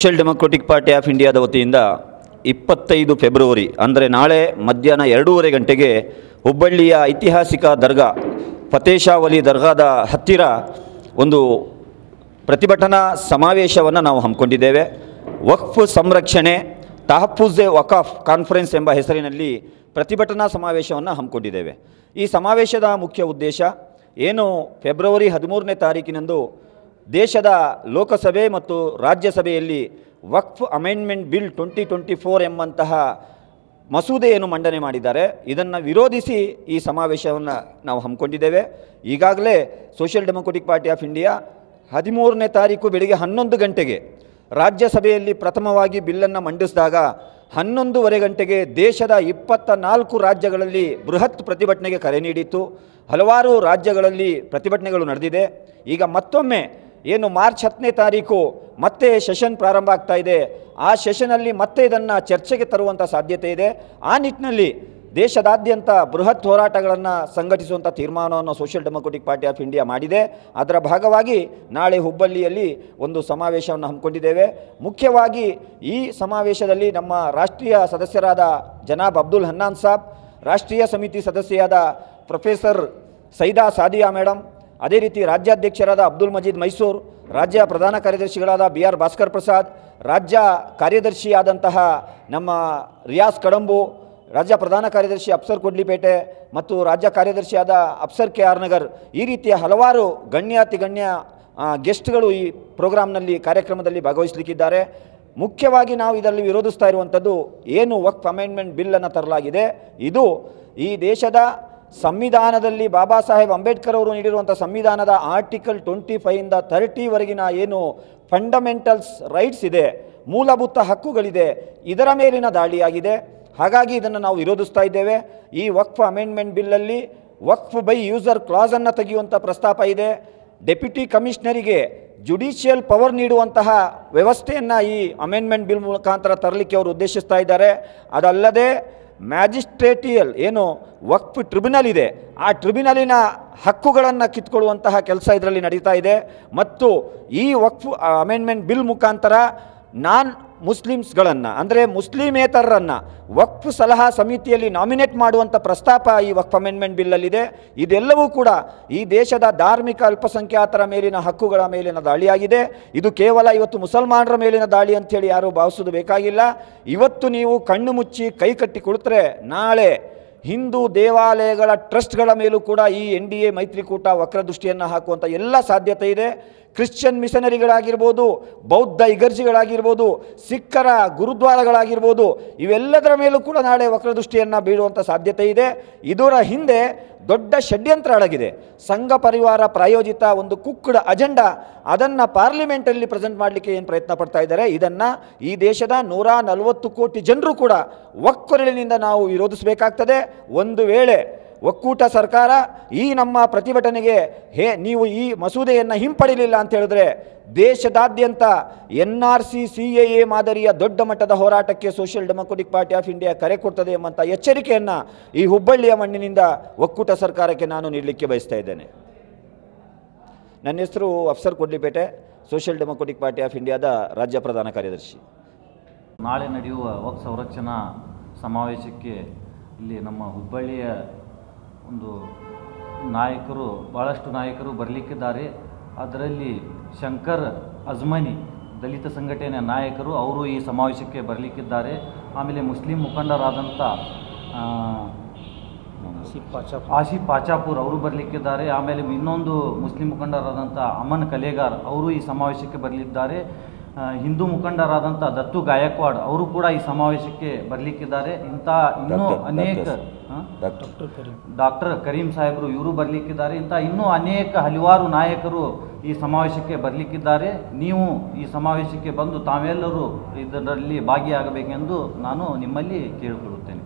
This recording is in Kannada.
ಸೋಷಿಯಲ್ ಡೆಮೊಕ್ರೆಟಿಕ್ ಪಾರ್ಟಿ ಆಫ್ ಇಂಡಿಯಾದ ವತಿಯಿಂದ 25 ಫೆಬ್ರವರಿ ಅಂದರೆ ನಾಳೆ ಮಧ್ಯಾಹ್ನ 2:30 ಗಂಟೆಗೆ ಹುಬ್ಬಳ್ಳಿಯ ಐತಿಹಾಸಿಕ ದರ್ಗಾ ಫತೇಶಾವಲಿ ದರ್ಗಾದ ಹತ್ತಿರ ಒಂದು ಪ್ರತಿಭಟನಾ ಸಮಾವೇಶವನ್ನು ನಾವು ಹಮ್ಮಿಕೊಂಡಿದ್ದೇವೆ. ವಕ್ಫ್ ಸಂರಕ್ಷಣೆ ತಹಫ್ಫುಜ್ ವಕಾಫ್ ಕಾನ್ಫರೆನ್ಸ್ ಎಂಬ ಹೆಸರಿನಲ್ಲಿ ಪ್ರತಿಭಟನಾ ಸಮಾವೇಶವನ್ನು ಹಮ್ಮಿಕೊಂಡಿದ್ದೇವೆ. ಈ ಸಮಾವೇಶದ ಮುಖ್ಯ ಉದ್ದೇಶ ಏನು, ಫೆಬ್ರವರಿ 13ನೇ ತಾರೀಕಿನಂದು ದೇಶದ ಲೋಕಸಭೆ ಮತ್ತು ರಾಜ್ಯಸಭೆಯಲ್ಲಿ ವಕ್ಫ್ ಅಮೆಂಡ್ಮೆಂಟ್ ಬಿಲ್ 2024 ಎಂಬಂತಹ ಮಸೂದೆಯನ್ನು ಮಂಡನೆ ಮಾಡಿದ್ದಾರೆ. ಇದನ್ನು ವಿರೋಧಿಸಿ ಈ ಸಮಾವೇಶವನ್ನು ನಾವು ಹಮ್ಮಿಕೊಂಡಿದ್ದೇವೆ. ಈಗಾಗಲೇ social democratic party of India 13ನೇ ತಾರೀಕು ಬೆಳಿಗ್ಗೆ 11 ಗಂಟೆಗೆ ರಾಜ್ಯಸಭೆಯಲ್ಲಿ ಪ್ರಥಮವಾಗಿ ಬಿಲ್ಲನ್ನು ಮಂಡಿಸಿದಾಗ 11:15 ಗಂಟೆಗೆ ದೇಶದ 24 ರಾಜ್ಯಗಳಲ್ಲಿ ಬೃಹತ್ ಪ್ರತಿಭಟನೆಗೆ ಕರೆ ನೀಡಿತ್ತು. ಹಲವಾರು ರಾಜ್ಯಗಳಲ್ಲಿ ಪ್ರತಿಭಟನೆಗಳು ನಡೆದಿದೆ. ಈಗ ಮತ್ತೊಮ್ಮೆ ಏನು ಮಾರ್ಚ್ 10ನೇ ತಾರೀಕು ಮತ್ತೆ ಸೆಷನ್ ಪ್ರಾರಂಭ ಆಗ್ತಾ ಇದೆ, ಆ ಸೆಷನಲ್ಲಿ ಮತ್ತೆ ಇದನ್ನು ಚರ್ಚೆಗೆ ತರುವಂಥ ಸಾಧ್ಯತೆ ಇದೆ. ಆ ನಿಟ್ಟಿನಲ್ಲಿ ದೇಶದಾದ್ಯಂತ ಬೃಹತ್ ಹೋರಾಟಗಳನ್ನು ಸಂಘಟಿಸುವಂಥ ತೀರ್ಮಾನವನ್ನು social democratic party of India ಮಾಡಿದೆ. ಅದರ ಭಾಗವಾಗಿ ನಾಳೆ ಹುಬ್ಬಳ್ಳಿಯಲ್ಲಿ ಒಂದು ಸಮಾವೇಶವನ್ನು ಹಮ್ಮಿಕೊಂಡಿದ್ದೇವೆ. ಮುಖ್ಯವಾಗಿ ಈ ಸಮಾವೇಶದಲ್ಲಿ ನಮ್ಮ ರಾಷ್ಟ್ರೀಯ ಸದಸ್ಯರಾದ ಜನಾಬ್ ಅಬ್ದುಲ್ ಹನ್ನಾನ್ ಸಾಬ್, ರಾಷ್ಟ್ರೀಯ ಸಮಿತಿ ಸದಸ್ಯರಾದ ಪ್ರೊಫೆಸರ್ ಸೈದಾ ಸಾದಿಯಾ ಮೇಡಮ್, ಅದೇ ರೀತಿ ರಾಜ್ಯಾಧ್ಯಕ್ಷರಾದ ಅಬ್ದುಲ್ ಮಜೀದ್ ಮೈಸೂರು, ರಾಜ್ಯ ಪ್ರಧಾನ ಕಾರ್ಯದರ್ಶಿಗಳಾದ BR ಭಾಸ್ಕರ್ ಪ್ರಸಾದ್, ರಾಜ್ಯ ಕಾರ್ಯದರ್ಶಿಯಾದಂತಹ ನಮ್ಮ ರಿಯಾಸ್ ಕಡಂಬು, ರಾಜ್ಯ ಪ್ರಧಾನ ಕಾರ್ಯದರ್ಶಿ ಅಫ್ಸರ್ ಕೊಡ್ಲಿಪೇಟೆ ಮತ್ತು ರಾಜ್ಯ ಕಾರ್ಯದರ್ಶಿಯಾದ ಅಫ್ಸರ್ KR ನಗರ್, ಈ ರೀತಿಯ ಹಲವಾರು ಗಣ್ಯಾತಿಗಣ್ಯ ಗೆಸ್ಟ್ಗಳು ಈ ಪ್ರೋಗ್ರಾಮ್ನಲ್ಲಿ ಕಾರ್ಯಕ್ರಮದಲ್ಲಿ ಭಾಗವಹಿಸಲಿಕ್ಕಿದ್ದಾರೆ. ಮುಖ್ಯವಾಗಿ ನಾವು ಇದರಲ್ಲಿ ವಿರೋಧಿಸ್ತಾ ಇರುವಂಥದ್ದು ಏನು ವಕ್ಫ್ ಅಮೆಂಡ್ಮೆಂಟ್ ಬಿಲ್ಲನ್ನು ತರಲಾಗಿದೆ, ಇದು ಈ ದೇಶದ ಸಂವಿಧಾನದಲ್ಲಿ ಬಾಬಾ ಸಾಹೇಬ್ ಅಂಬೇಡ್ಕರ್ ಅವರು ನೀಡಿರುವಂಥ ಸಂವಿಧಾನದ ಆರ್ಟಿಕಲ್ 25ಇಂದ 30ವರೆಗಿನ ಏನು ಫಂಡಮೆಂಟಲ್ಸ್ ರೈಟ್ಸ್ ಇದೆ, ಮೂಲಭೂತ ಹಕ್ಕುಗಳಿದೆ, ಇದರ ಮೇಲಿನ ದಾಳಿಯಾಗಿದೆ. ಹಾಗಾಗಿ ಇದನ್ನು ನಾವು ವಿರೋಧಿಸ್ತಾ ಇದ್ದೇವೆ. ಈ ವಕ್ಫ್ ಅಮೆಂಡ್ಮೆಂಟ್ ಬಿಲ್ಲಲ್ಲಿ ವಕ್ಫ್ ಬೈ ಯೂಸರ್ ಕ್ಲಾಸನ್ನು ತೆಗೆಯುವಂಥ ಪ್ರಸ್ತಾಪ ಇದೆ. ಡೆಪ್ಯೂಟಿ ಕಮಿಷನರಿಗೆ ಜುಡಿಷಿಯಲ್ ಪವರ್ ನೀಡುವಂತಹ ವ್ಯವಸ್ಥೆಯನ್ನು ಈ ಅಮೆಂಡ್ಮೆಂಟ್ ಬಿಲ್ ಮುಖಾಂತರ ತರಲಿಕ್ಕೆ ಅವರು ಉದ್ದೇಶಿಸ್ತಾ ಇದ್ದಾರೆ. ಅದಲ್ಲದೆ ಮ್ಯಾಜಿಸ್ಟ್ರೇಟಿಯಲ್ ಏನು ವಕ್ಫ್ ಟ್ರಿಬ್ಯುನಲ್ ಇದೆ, ಆ ಟ್ರಿಬ್ಯುನಲಿನ ಹಕ್ಕುಗಳನ್ನು ಕಿತ್ಕೊಳ್ಳುವಂತಹ ಕೆಲಸ ಇದರಲ್ಲಿ ನಡೀತಾ ಇದೆ. ಮತ್ತು ಈ ವಕ್ಫ್ ಅಮೆಂಡ್ಮೆಂಟ್ ಬಿಲ್ ಮುಖಾಂತರ ನಾನ್ ಮುಸ್ಲಿಮ್ಸ್ಗಳನ್ನು ಅಂದರೆ ಮುಸ್ಲಿಮೇತರರನ್ನು ವಕ್ಫ್ ಸಲಹಾ ಸಮಿತಿಯಲ್ಲಿ ನಾಮಿನೇಟ್ ಮಾಡುವಂಥ ಪ್ರಸ್ತಾಪ ಈ ವಕ್ಫ್ ಅಮೆಂಡ್ಮೆಂಟ್ ಬಿಲ್ಲಲ್ಲಿದೆ. ಇದೆಲ್ಲವೂ ಕೂಡ ಈ ದೇಶದ ಧಾರ್ಮಿಕ ಅಲ್ಪಸಂಖ್ಯಾತರ ಮೇಲಿನ ಹಕ್ಕುಗಳ ಮೇಲಿನ ದಾಳಿಯಾಗಿದೆ. ಇದು ಕೇವಲ ಇವತ್ತು ಮುಸಲ್ಮಾನರ ಮೇಲಿನ ದಾಳಿ ಅಂಥೇಳಿ ಯಾರೂ ಭಾವಿಸೋದು ಬೇಕಾಗಿಲ್ಲ. ಇವತ್ತು ನೀವು ಕಣ್ಣು ಮುಚ್ಚಿ ಕೈ ಕಟ್ಟಿ ಕುಳಿತರೆ ನಾಳೆ ಹಿಂದೂ ದೇವಾಲಯಗಳ ಟ್ರಸ್ಟ್ಗಳ ಮೇಲೂ ಕೂಡ ಈ NDA ಮೈತ್ರಿಕೂಟ ವಕ್ರದೃಷ್ಟಿಯನ್ನು ಹಾಕುವಂಥ ಎಲ್ಲ ಸಾಧ್ಯತೆ ಇದೆ. ಕ್ರಿಶ್ಚಿಯನ್ ಮಿಷನರಿಗಳಾಗಿರ್ಬೋದು, ಬೌದ್ಧ ಇಗರ್ಜಿಗಳಾಗಿರ್ಬೋದು, ಸಿಖ್ಖರ ಗುರುದ್ವಾರಗಳಾಗಿರ್ಬೋದು, ಇವೆಲ್ಲದರ ಮೇಲೂ ಕೂಡ ನಾಳೆ ವಕ್ರದೃಷ್ಟಿಯನ್ನು ಬೀಳುವಂಥ ಸಾಧ್ಯತೆ ಇದೆ. ಇದರ ಹಿಂದೆ ದೊಡ್ಡ ಷಡ್ಯಂತ್ರ ಅಡಗಿದೆ. ಸಂಘ ಪರಿವಾರ ಪ್ರಾಯೋಜಿತ ಒಂದು ಕುಕ್ಕುಡ ಅಜೆಂಡಾ, ಅದನ್ನು ಪಾರ್ಲಿಮೆಂಟಲ್ಲಿ ಪ್ರೆಸೆಂಟ್ ಮಾಡಲಿಕ್ಕೆ ಏನು ಪ್ರಯತ್ನ ಪಡ್ತಾ ಇದ್ದಾರೆ, ಇದನ್ನು ಈ ದೇಶದ 140 ಕೋಟಿ ಜನರು ಕೂಡ ಒಕ್ಕೊರಳಿನಿಂದ ನಾವು ವಿರೋಧಿಸಬೇಕಾಗ್ತದೆ. ಒಂದು ವೇಳೆ ಒಕ್ಕೂಟ ಸರ್ಕಾರ ಈ ನಮ್ಮ ಪ್ರತಿಭಟನೆಗೆ ನೀವು ಈ ಮಸೂದೆಯನ್ನು ಹಿಂಪಡಿಲಿಲ್ಲ ಅಂತ ಹೇಳಿದ್ರೆ ದೇಶದಾದ್ಯಂತ NRC CAA ಮಾದರಿಯ ದೊಡ್ಡ ಮಟ್ಟದ ಹೋರಾಟಕ್ಕೆ social democratic party of India ಕರೆ ಕೊಡ್ತದೆ ಎಂಬಂಥ ಎಚ್ಚರಿಕೆಯನ್ನು ಈ ಹುಬ್ಬಳ್ಳಿಯ ಮಣ್ಣಿನಿಂದ ಒಕ್ಕೂಟ ಸರ್ಕಾರಕ್ಕೆ ನಾನು ನೀಡಲಿಕ್ಕೆ ಬಯಸ್ತಾ ಇದ್ದೇನೆ. ನನ್ನ ಹೆಸರು Afsar Kodlipete, social democratic party of ಇಂಡಿಯಾದ ರಾಜ್ಯ ಪ್ರಧಾನ ಕಾರ್ಯದರ್ಶಿ. ನಾಳೆ ನಡೆಯುವ ವಕ್ಫ್ ಸಂರಕ್ಷಣಾ ಸಮಾವೇಶಕ್ಕೆ ಇಲ್ಲಿ ನಮ್ಮ ಹುಬ್ಬಳ್ಳಿಯ ಒಂದು ಭಾಳಷ್ಟು ನಾಯಕರು ಬರಲಿಕ್ಕಿದ್ದಾರೆ. ಅದರಲ್ಲಿ ಶಂಕರ್ ಅಜ್ಮನಿ ದಲಿತ ಸಂಘಟನೆಯ ನಾಯಕರು, ಅವರು ಈ ಸಮಾವೇಶಕ್ಕೆ ಬರಲಿಕ್ಕಿದ್ದಾರೆ. ಆಮೇಲೆ ಮುಸ್ಲಿಂ ಮುಖಂಡರಾದಂಥ ಆಸಿಫ್ ಪಾಚಾಪುರ್ ಅವರು ಬರಲಿಕ್ಕಿದ್ದಾರೆ. ಆಮೇಲೆ ಇನ್ನೊಂದು ಮುಸ್ಲಿಂ ಮುಖಂಡರಾದಂಥ ಅಮನ್ ಕಲೇಗಾರ್ ಅವರು ಈ ಸಮಾವೇಶಕ್ಕೆ ಬರಲಿದ್ದಾರೆ. ಹಿಂದೂ ಮುಖಂಡರಾದಂಥ ದತ್ತು ಗಾಯಕ್ವಾಡ್ ಅವರು ಕೂಡ ಈ ಸಮಾವೇಶಕ್ಕೆ ಬರಲಿಕ್ಕಿದ್ದಾರೆ. ಇನ್ನೂ ಅನೇಕ ಡಾಕ್ಟರ್ ಕರೀಂ ಸಾಹೇಬರು ಇವರು ಬರಲಿಕ್ಕಿದ್ದಾರೆ. ಇನ್ನೂ ಹಲವಾರು ನಾಯಕರು ಈ ಸಮಾವೇಶಕ್ಕೆ ಬರಲಿಕ್ಕಿದ್ದಾರೆ. ನೀವು ಈ ಸಮಾವೇಶಕ್ಕೆ ಬಂದು ತಾವೆಲ್ಲರೂ ಇದರಲ್ಲಿ ಭಾಗಿಯಾಗಬೇಕೆಂದು ನಾನು ನಿಮ್ಮಲ್ಲಿ ಕೇಳಿಕೊಳ್ಳುತ್ತೇನೆ.